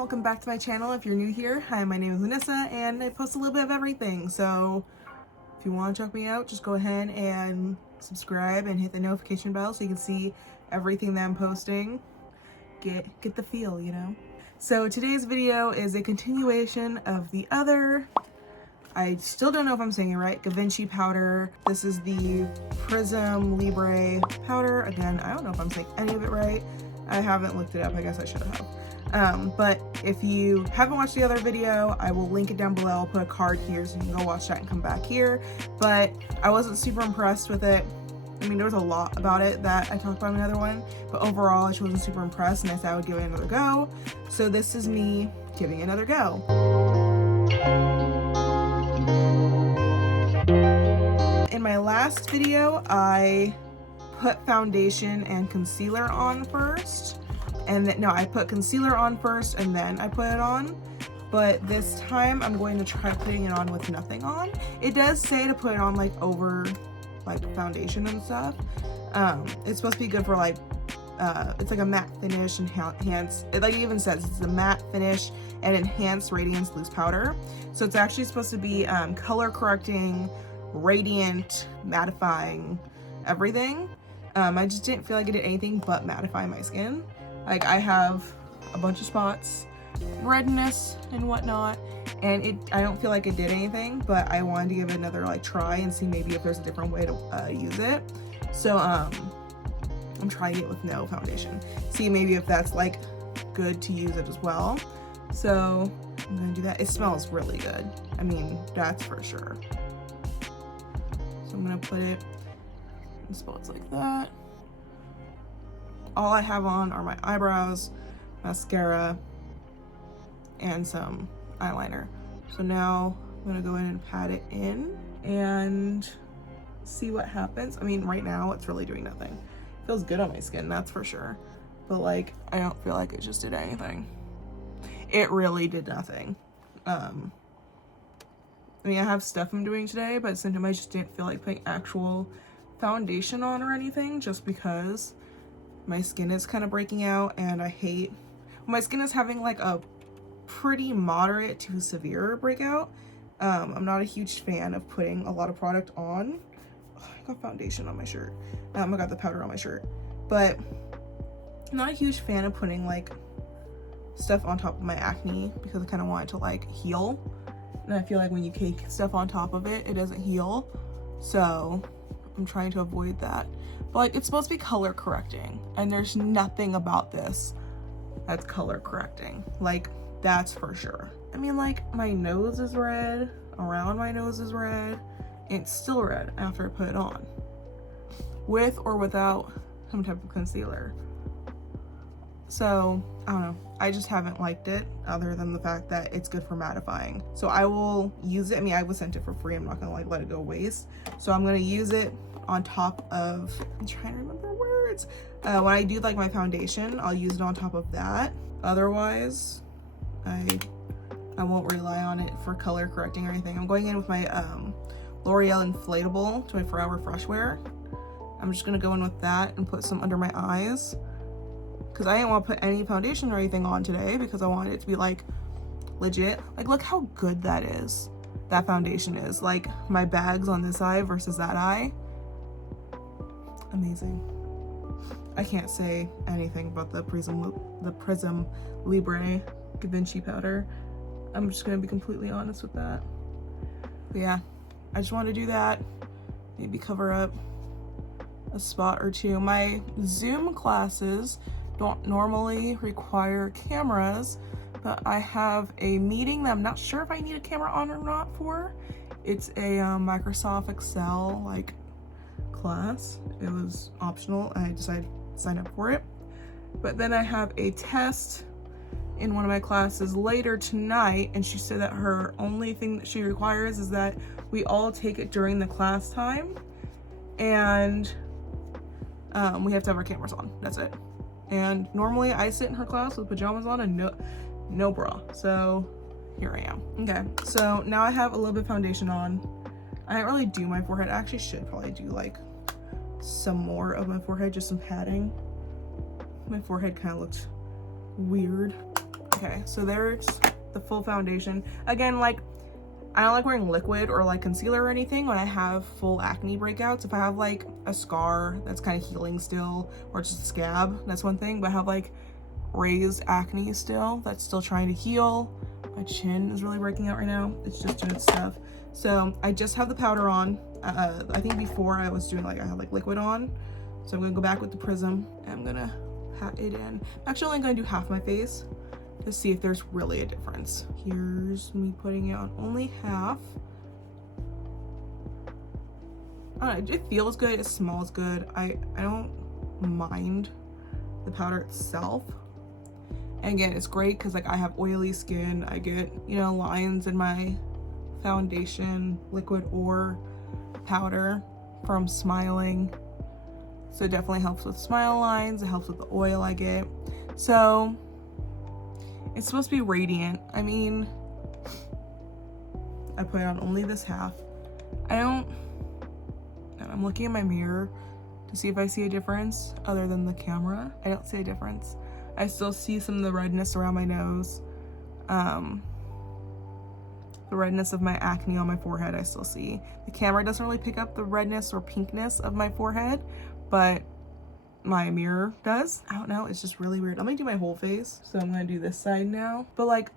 welcome back to my channel. If you're new here, hi, my name is Annisa and I post a little bit of everything, so if you want to check me out, just go ahead and subscribe and hit the notification bell so you can see everything that I'm posting. Get the feel, you know? So today's video is a continuation of the other, I still don't know if I'm saying it right, Givenchy powder. This is the Prisme Libre powder. Again, I don't know if I'm saying any of it right. I haven't looked it up, I guess I should have. But if you haven't watched the other video, I will link it down below. I'll put a card here so you can go watch that and come back here. But I wasn't super impressed with it. I mean, there was a lot about it that I talked about in the other one, but overall I just wasn't super impressed and I said I would give it another go. So this is me giving it another go. In my last video, I put foundation and concealer on first. And then, no, I put concealer on first and then I put it on. But this time I'm going to try putting it on with nothing on. It does say to put it on like over like foundation and stuff. It's supposed to be good for like, it's like a matte finish and enhance, it like even says it's a matte finish and enhanced radiance loose powder. So it's actually supposed to be color correcting, radiant, mattifying, everything. I just didn't feel like it did anything but mattify my skin. Like I have a bunch of spots, redness and whatnot, and I don't feel like it did anything, but I wanted to give it another like try and see maybe if there's a different way to use it. So I'm trying it with no foundation. See maybe if that's like good to use it as well. So I'm gonna do that. It smells really good. I mean, that's for sure. So I'm gonna put it in spots like that. All I have on are my eyebrows, mascara, and some eyeliner. So now I'm gonna go in and pat it in and see what happens. I mean, right now it's really doing nothing. It feels good on my skin, that's for sure. But like, I don't feel like it just did anything. It really did nothing. I mean, I have stuff I'm doing today, but sometimes I just didn't feel like putting actual foundation on or anything just because my skin is kind of breaking out and I hate when my skin is having like a pretty moderate to severe breakout. I'm not a huge fan of putting a lot of product on. Oh, I got foundation on my shirt. I got the powder on my shirt, but I'm not a huge fan of putting like stuff on top of my acne because I kind of want it to like heal, and I feel like when you cake stuff on top of it, it doesn't heal. So I'm trying to avoid that. But like, it's supposed to be color correcting and there's nothing about this that's color correcting. Like, that's for sure. I mean, like, my nose is red, around my nose is red, and it's still red after I put it on, with or without some type of concealer. So I don't know, I just haven't liked it other than the fact that it's good for mattifying. So I will use it. I mean, I was sent it for free, I'm not gonna like let it go waste. So I'm gonna use it on top of, I'm trying to remember words. When I do like my foundation, I'll use it on top of that. Otherwise, I won't rely on it for color correcting or anything. I'm going in with my L'Oreal Inflatable 24-hour fresh wear. I'm just gonna go in with that and put some under my eyes because I didn't want to put any foundation or anything on today because I wanted it to be like legit. Like, look how good that is. That foundation is. Like, my bags on this eye versus that eye. Amazing. I can't say anything about the Prisme Libre Givenchy powder. I'm just gonna be completely honest with that. But yeah, I just want to do that. Maybe cover up a spot or two. My Zoom classes don't normally require cameras, but I have a meeting that I'm not sure if I need a camera on or not for. It's a Microsoft Excel like class. It was optional and I decided to sign up for it. But then I have a test in one of my classes later tonight, and she said that her only thing that she requires is that we all take it during the class time, and we have to have our cameras on. That's it. And normally I sit in her class with pajamas on and no bra. So here I am. Okay, so now I have a little bit of foundation on. I didn't really do my forehead. I actually should probably do like some more of my forehead, just some padding. My forehead kind of looked weird. Okay, so there's the full foundation. Again, like, I don't like wearing liquid or like concealer or anything when I have full acne breakouts. If I have like a scar that's kind of healing still, or just a scab, that's one thing, but I have like raised acne still that's still trying to heal. My chin is really breaking out right now. It's just doing its stuff. So I just have the powder on. I think before I was doing like, I had like liquid on. So I'm gonna go back with the Prism and I'm gonna pat it in. I'm actually only gonna do half my face to see if there's really a difference. Here's me putting it on only half. I don't know, it feels good, it smells good. I don't mind the powder itself. And again, it's great because like I have oily skin. I get, you know, lines in my foundation, liquid or powder, from smiling. So it definitely helps with smile lines. It helps with the oil I get. So it's supposed to be radiant. I mean, I put on only this half. I'm looking in my mirror to see if I see a difference other than the camera. I don't see a difference. I still see some of the redness around my nose. The redness of my acne on my forehead, I still see. The camera doesn't really pick up the redness or pinkness of my forehead, but my mirror does. I don't know, it's just really weird. I'm gonna do my whole face, so I'm gonna do this side now. But like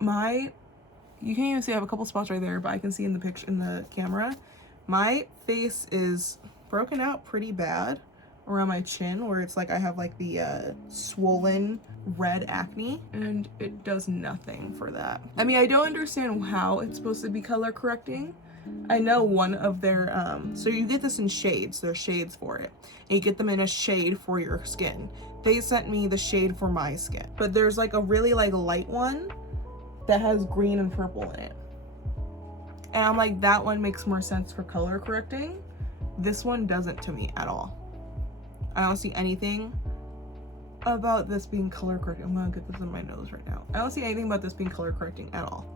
you can't even see, I have a couple spots right there, but I can see in the picture, in the camera, my face is broken out pretty bad around my chin, where it's like I have like the swollen red acne, and it does nothing for that. I mean, I don't understand how it's supposed to be color correcting. I know one of their so you get this in shades, there's shades for it, and you get them in a shade for your skin. They sent me the shade for my skin, but there's like a really like light one that has green and purple in it, and I'm like, that one makes more sense for color correcting. This one doesn't to me at all. I don't see anything about this being color correcting. I'm gonna get this in my nose right now. I don't see anything about this being color correcting at all.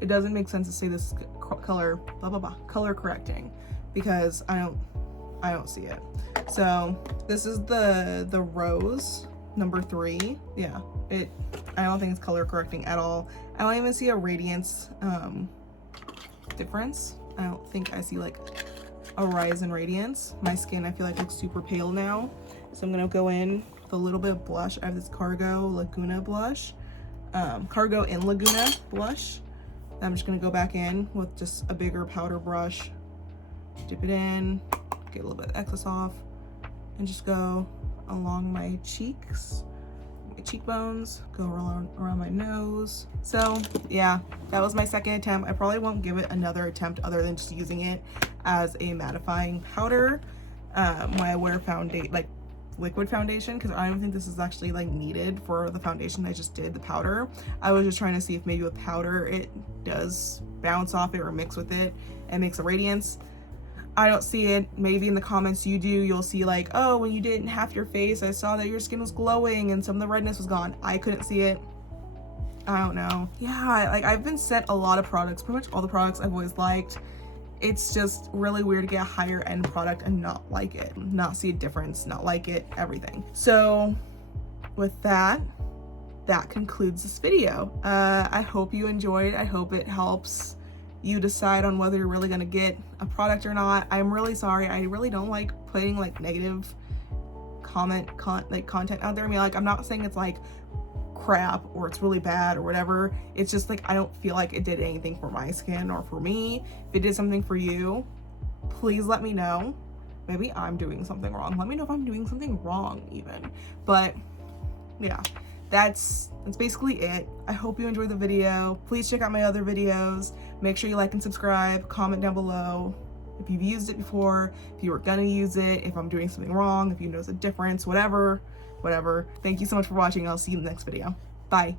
It doesn't make sense to say this color blah blah blah color correcting, because I don't see it. So this is the rose number 3. Yeah, I don't think it's color correcting at all. I don't even see a radiance difference. I don't think I see like a rise in radiance. My skin, I feel like, looks super pale now. So I'm gonna go in with a little bit of blush. I have this Cargo Laguna blush, Cargo in Laguna blush. I'm just gonna go back in with just a bigger powder brush, dip it in, get a little bit of excess off, and just go along my cheeks, my cheekbones, go around my nose. So yeah, that was my second attempt. I probably won't give it another attempt other than just using it as a mattifying powder when I wear like liquid foundation, because I don't think this is actually like needed for the foundation I just did, the powder. I was just trying to see if maybe with powder it does bounce off it or mix with it and makes a radiance. I don't see it. Maybe in the comments you do, you'll see like, oh, when you did it in half your face, I saw that your skin was glowing and some of the redness was gone. I couldn't see it. I don't know. Yeah, like I've been sent a lot of products, pretty much all the products I've always liked. It's just really weird to get a higher end product and not like it, not see a difference, not like it, everything. So with that concludes this video. I hope you enjoyed. I hope it helps you decide on whether you're really gonna get a product or not. I'm really sorry. I really don't like putting like negative content out there. I mean, like, I'm not saying it's like crap or it's really bad or whatever. It's just like I don't feel like it did anything for my skin or for me. If it did something for you, please let me know. Maybe I'm doing something wrong. Let me know if I'm doing something wrong even. But yeah, that's basically it. I hope you enjoyed the video. Please check out my other videos. Make sure you like and subscribe. Comment down below if you've used it before, if you were gonna use it, if I'm doing something wrong, if you notice a difference, whatever. Thank you so much for watching. I'll see you in the next video. Bye.